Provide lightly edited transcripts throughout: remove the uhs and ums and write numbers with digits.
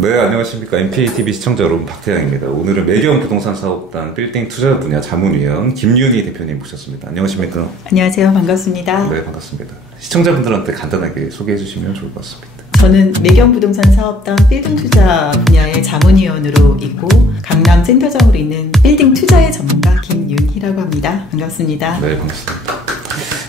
네, 안녕하십니까. MPATV 시청자 여러분, 박태양입니다. 오늘은 매경 부동산 사업단 빌딩 투자 분야 자문위원 김윤희 대표님 모셨습니다. 안녕하십니까. 안녕하세요. 반갑습니다. 네, 반갑습니다. 시청자분들한테 간단하게 소개해 주시면 좋을 것 같습니다. 저는 매경 부동산 사업단 빌딩 투자 분야의 자문위원으로 있고 강남 센터장으로 있는 빌딩 투자의 전문가 김윤희라고 합니다. 반갑습니다. 네, 반갑습니다.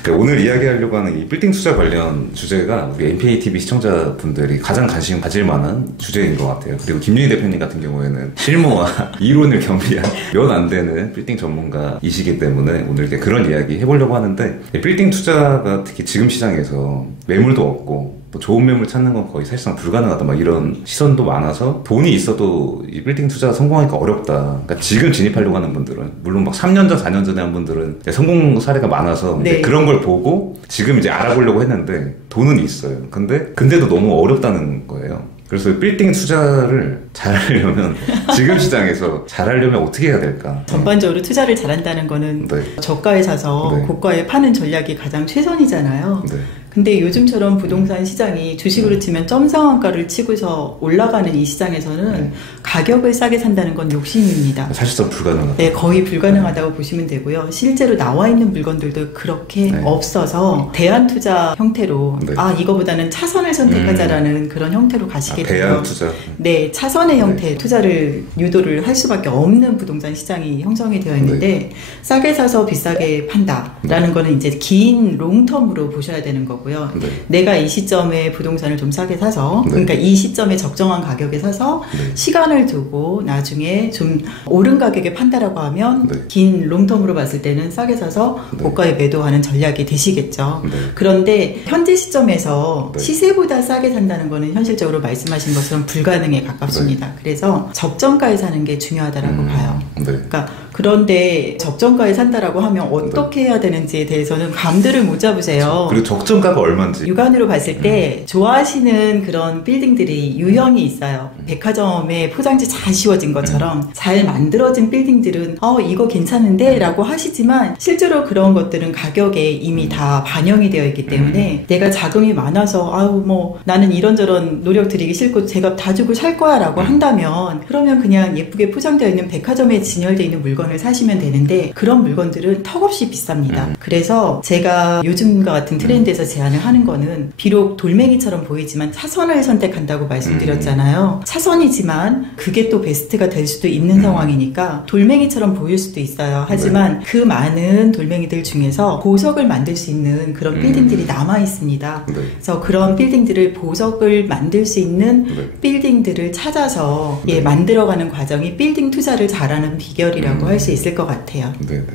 네, 오늘 이야기하려고 하는 이 빌딩 투자 관련 주제가 우리 MPATV 시청자분들이 가장 관심 가질 만한 주제인 것 같아요. 그리고 김윤희 대표님 같은 경우에는 실무와 이론을 겸비한 몇 안 되는 빌딩 전문가이시기 때문에 오늘 이렇게 그런 이야기 해보려고 하는데, 빌딩 투자가 특히 지금 시장에서 매물도 없고 뭐 좋은 매물 찾는 건 거의 사실상 불가능하다, 막 이런 시선도 많아서 돈이 있어도 이 빌딩 투자가 성공하기가 어렵다. 그러니까 지금 진입하려고 하는 분들은, 물론 막 3년 전, 4년 전에 한 분들은 성공 사례가 많아서 네. 그런 걸 보고 지금 이제 알아보려고 했는데 돈은 있어요. 근데도 너무 어렵다는 거예요. 그래서 빌딩 투자를 잘하려면 지금 시장에서 잘하려면 어떻게 해야 될까? 전반적으로 투자를 잘한다는 거는 네. 저가에 사서 네. 고가에 파는 전략이 가장 최선이잖아요. 네. 근데 요즘처럼 부동산 시장이 주식으로 치면 점상한가를 치고서 올라가는 이 시장에서는 가격을 싸게 산다는 건 욕심입니다. 사실상 불가능하다. 네, 거의 불가능하다고 보시면 되고요. 실제로 나와 있는 물건들도 그렇게 없어서 대안투자 형태로 이거보다는 차선을 선택하자라는 그런 형태로 가시게 되면 대안투자. 네, 차선의 형태 투자를 유도를 할 수밖에 없는 부동산 시장이 형성이 되어 있는데 싸게 사서 비싸게 판다라는 거는 이제 긴 롱텀으로 보셔야 되는 거고. 내가 이 시점에 부동산을 좀 싸게 사서 그러니까 이 시점에 적정한 가격에 사서 시간을 두고 나중에 좀 오른 가격에 판다라고 하면 긴 롱텀으로 봤을 때는 싸게 사서 고가에 매도하는 전략이 되시겠죠. 그런데 현재 시점에서 시세보다 싸게 산다는 거는 현실적으로 말씀하신 것처럼 불가능에 가깝습니다. 그래서 적정가에 사는 게 중요하다라고 봐요. 그러니까 그런데 적정가에 산다라고 하면 어떻게 해야 되는지에 대해서는 감들을 못 잡으세요. 그리고 적정가가 얼마인지 육안으로 봤을 때 좋아하시는 그런 빌딩들이 유형이 있어요. 백화점에 포장지 잘 씌워진 것처럼 잘 만들어진 빌딩들은 이거 괜찮은데 라고 하시지만 실제로 그런 것들은 가격에 이미 다 반영이 되어 있기 때문에 내가 자금이 많아서 나는 이런저런 노력 들이기 싫고 제가 다 주고 살 거야 라고 한다면 그러면 그냥 예쁘게 포장되어 있는 백화점에 진열되어 있는 물건을 사시면 되는데 그런 물건들은 턱없이 비쌉니다. 그래서 제가 요즘과 같은 트렌드에서 제안을 하는 거는 비록 돌멩이처럼 보이지만 차선을 선택한다고 말씀드렸잖아요. 차선이지만 그게 또 베스트가 될 수도 있는 상황이니까 돌멩이처럼 보일 수도 있어요. 하지만 그 많은 돌멩이들 중에서 보석을 만들 수 있는 그런 빌딩들이 남아 있습니다. 그래서 그런 빌딩들을 보석을 만들 수 있는 빌딩들을 찾아서 만들어가는 과정이 빌딩 투자를 잘하는 비결이라고 할 수 있을 것 같아요. 네네.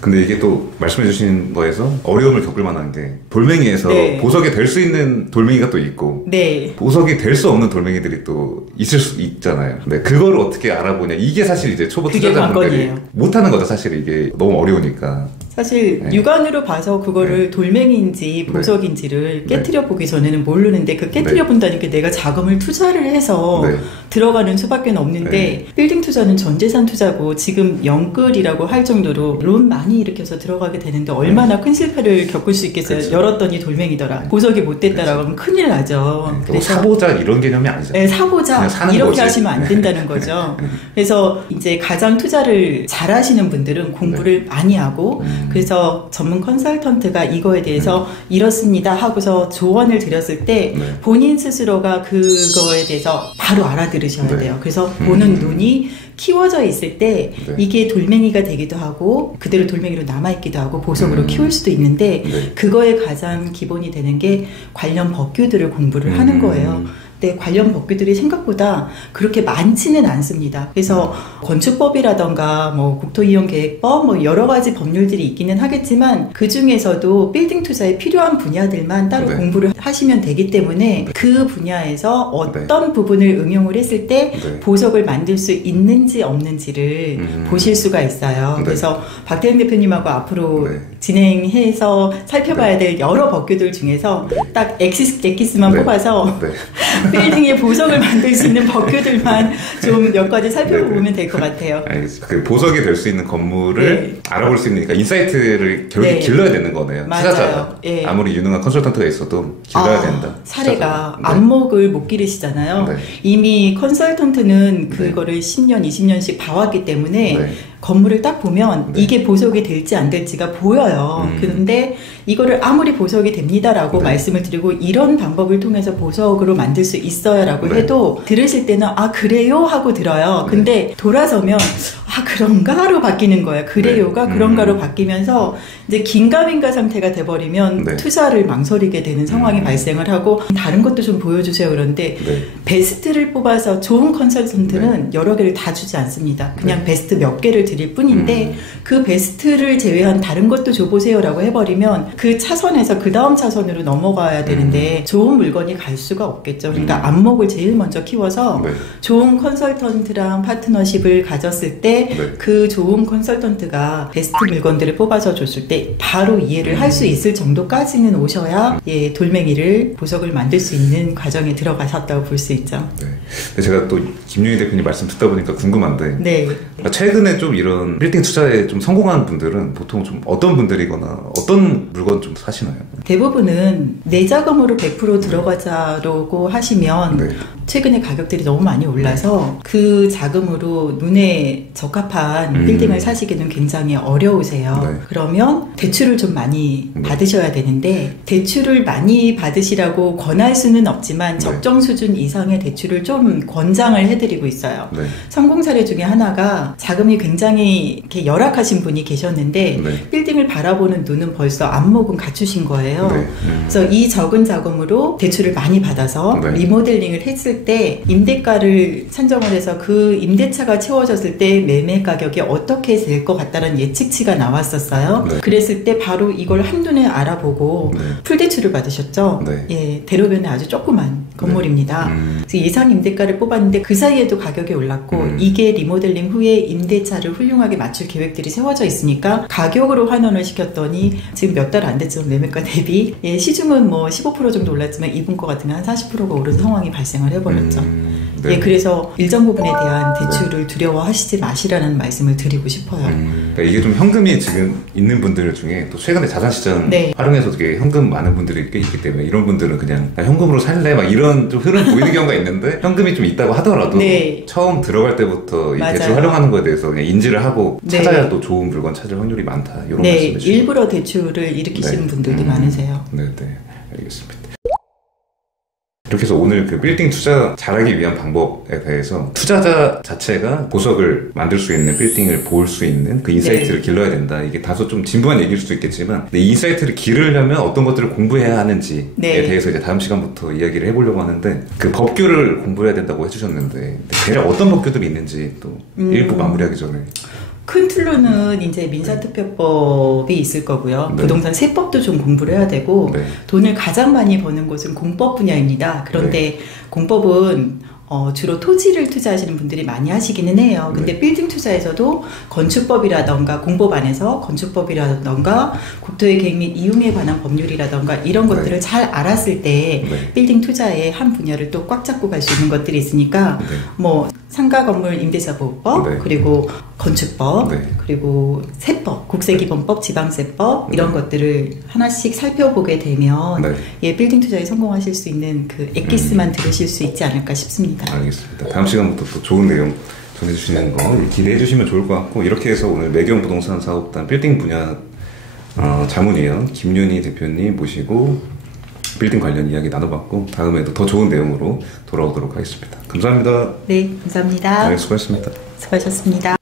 근데 이게 또 말씀해 주신 거에서 어려움을 겪을 만한 게 돌멩이에서 보석이 될 수 있는 돌멩이가 또 있고 보석이 될 수 없는 돌멩이들이 또 있을 수 있잖아요. 근데 그걸 어떻게 알아보냐, 이게 사실 이제 초보 투자자분들이 못하는 거죠. 사실 이게 너무 어려우니까. 사실 육안으로 봐서 그거를 돌멩이인지 보석인지를 깨트려 보기 전에는 모르는데 그 깨트려 본다는 게 내가 자금을 투자를 해서 들어가는 수밖에 없는데 빌딩 투자는 전재산 투자고 지금 영끌이라고 할 정도로 론 많이 일으켜서 들어가게 되는데 얼마나 큰 실패를 겪을 수 있겠어요. 열었더니 돌멩이더라. 보석이 못 됐다라고 하면 큰일 나죠. 그래서 사보자 이런 개념이 아니잖아요. 사보자 이렇게 거지. 하시면 안 된다는 거죠. 그래서 이제 가장 투자를 잘 하시는 분들은 공부를 많이 하고 그래서 전문 컨설턴트가 이거에 대해서 이렇습니다 하고서 조언을 드렸을 때 본인 스스로가 그거에 대해서 바로 알아들으셔야 돼요. 그래서 보는 눈이 키워져 있을 때 이게 돌멩이가 되기도 하고 그대로 돌멩이로 남아있기도 하고 보석으로 키울 수도 있는데 그거에 가장 기본이 되는 게 관련 법규들을 공부를 하는 거예요. 근데 관련 법규들이 생각보다 그렇게 많지는 않습니다. 그래서 건축법이라던가 국토이용계획법 여러 가지 법률들이 있기는 하겠지만 그 중에서도 빌딩 투자에 필요한 분야들만 따로 공부를 하시면 되기 때문에 그 분야에서 어떤 부분을 응용을 했을 때 보석을 만들 수 있는지 없는지를 보실 수가 있어요. 그래서 박태영 대표님하고 앞으로 진행해서 살펴봐야 될 여러 법규들 중에서 딱 엑기스만 뽑아서 빌딩의 보석을 만들 수 있는 법규들만 좀 몇 가지 살펴보면 될 것 같아요. 알겠습니다. 그 보석이 될 수 있는 건물을 네. 알아볼 수 있는, 그러니까 인사이트를 결국에 네. 길러야 되는 거네요. 맞아요. 투자자가. 예. 아무리 유능한 컨설턴트가 있어도 길러야 된다. 사례가 투자자가. 네. 안목을 못 기르시잖아요. 네. 이미 컨설턴트는 그거를 10년, 20년씩 봐왔기 때문에 네. 건물을 딱 보면 네. 이게 보석이 될지 안 될지가 보여요. 그런데 이거를 아무리 보석이 됩니다라고 네. 말씀을 드리고 이런 방법을 통해서 보석으로 만들 수 있어요라고 네. 해도 들으실 때는 아 그래요? 하고 들어요. 네. 근데 돌아서면 아 그런가로 바뀌는 거예요. 그래요가 네. 그런가로 바뀌면서 이제 긴가민가 상태가 돼버리면 네. 투자를 망설이게 되는 상황이 발생을 하고 다른 것도 좀 보여주세요. 그런데 네. 베스트를 뽑아서 좋은 컨설턴트는 여러 개를 다 주지 않습니다. 그냥 베스트 몇 개를 드릴 뿐인데 그 베스트를 제외한 다른 것도 줘보세요라고 해버리면 그 차선에서 그 다음 차선으로 넘어가야 되는데 좋은 물건이 갈 수가 없겠죠. 그러니까 안목을 제일 먼저 키워서 네. 좋은 컨설턴트랑 파트너십을 가졌을 때 그 좋은 컨설턴트가 베스트 물건들을 뽑아서 줬을 때 바로 이해를 할 수 있을 정도까지는 오셔야 예, 돌멩이를 보석을 만들 수 있는 과정에 들어가셨다고 볼 수 있죠. 네. 근데 제가 또 김윤희 대표님 말씀 듣다 보니까 궁금한데 네. 그러니까 최근에 좀 이런 빌딩 투자에 좀 성공한 분들은 보통 좀 어떤 분들이거나 어떤 물건 좀 사시나요? 대부분은 내 자금으로 100% 들어가자라고 하시면 네. 최근에 가격들이 너무 많이 올라서 그 자금으로 눈에 적합한 빌딩을 사시기는 굉장히 어려우세요. 네. 그러면 대출을 좀 많이 네. 받으셔야 되는데 대출을 많이 받으시라고 권할 수는 없지만 적정 수준 이상의 대출을 좀 권장을 해드리고 있어요. 네. 성공 사례 중에 하나가 자금이 굉장히 이렇게 열악하신 분이 계셨는데 네. 빌딩을 바라보는 눈은 벌써 안목은 갖추신 거예요. 네. 그래서 이 적은 자금으로 대출을 많이 받아서 네. 리모델링을 했을 때 임대가를 산정을 해서 그 임대차가 채워졌을 때 매매 가격이 어떻게 될 것 같다는 예측치가 나왔었어요. 네. 그랬을 때 바로 이걸 한눈에 알아보고 네. 풀대출을 받으셨죠. 네. 예, 대로변에 아주 조그만 건물입니다. 그래서 예상 임대가를 뽑았는데 그 사이에도 가격이 올랐고 이게 리모델링 후에 임대차를 훌륭하게 맞출 계획들이 세워져 있으니까 가격으로 환원을 시켰더니 지금 몇 달 안 됐지만 매매가 대비 예, 시중은 뭐 15% 정도 올랐지만 이분 거 같은 한 40%가 오른 상황이 발생을 해버렸죠. 네. 예, 그래서 일정 부분에 대한 대출을 두려워하시지 마시라는 말씀을 드리고 싶어요. 그러니까 이게 좀 현금이 지금 있는 분들 중에 또 최근에 자산시장 네. 활용해서 되게 현금 많은 분들이 꽤 있기 때문에 이런 분들은 그냥 현금으로 살래 막 이런 좀 흐름 보이는 경우가 있는데 현금이 좀 있다고 하더라도 네. 처음 들어갈 때부터 이 맞아요. 대출 활용하는 거에 대해서 그냥 인지를 하고 네. 찾아야 또 좋은 물건 찾을 확률이 많다 이런 네, 말씀이시죠? 일부러 대출을 일으키시는 네. 분들도 많으세요. 네, 알겠습니다. 이렇게 해서 오늘 그 빌딩 투자 잘하기 위한 방법에 대해서 투자자 자체가 보석을 만들 수 있는 빌딩을 볼 수 있는 그 인사이트를 길러야 된다. 이게 다소 좀 진부한 얘기일 수도 있겠지만 이 인사이트를 기르려면 어떤 것들을 공부해야 하는지에 대해서 이제 다음 시간부터 이야기를 해보려고 하는데 그 법규를 공부해야 된다고 해주셨는데 대략 어떤 법규들이 있는지 또 일부 마무리하기 전에 큰 틀로는 이제 민사투표법이 있을 거고요. 네. 부동산 세법도 좀 공부를 해야 되고 네. 돈을 가장 많이 버는 곳은 공법 분야입니다. 그런데 공법은 주로 토지를 투자하시는 분들이 많이 하시기는 해요. 근데 빌딩 투자에서도 건축법이라던가 공법 안에서 건축법이라던가 국토의 계획 및 이용에 관한 법률이라던가 이런 것들을 잘 알았을 때 빌딩 투자의 한 분야를 또 꽉 잡고 갈 수 있는 것들이 있으니까 뭐 상가 건물 임대차 보호법 그리고 건축법 그리고 세법, 국세기본법, 지방세법 이런 것들을 하나씩 살펴보게 되면 예, 빌딩 투자에 성공하실 수 있는 그 엑기스만 들으실 수 있지 않을까 싶습니다. 알겠습니다. 다음 시간부터 또 좋은 내용 전해주시는 거 기대해 주시면 좋을 것 같고 이렇게 해서 오늘 매경 부동산 사업단 빌딩 분야 자문위원 김윤희 대표님 모시고 빌딩 관련 이야기 나눠봤고 다음에도 더 좋은 내용으로 돌아오도록 하겠습니다. 감사합니다. 네, 감사합니다. 네, 수고하셨습니다. 수고하셨습니다.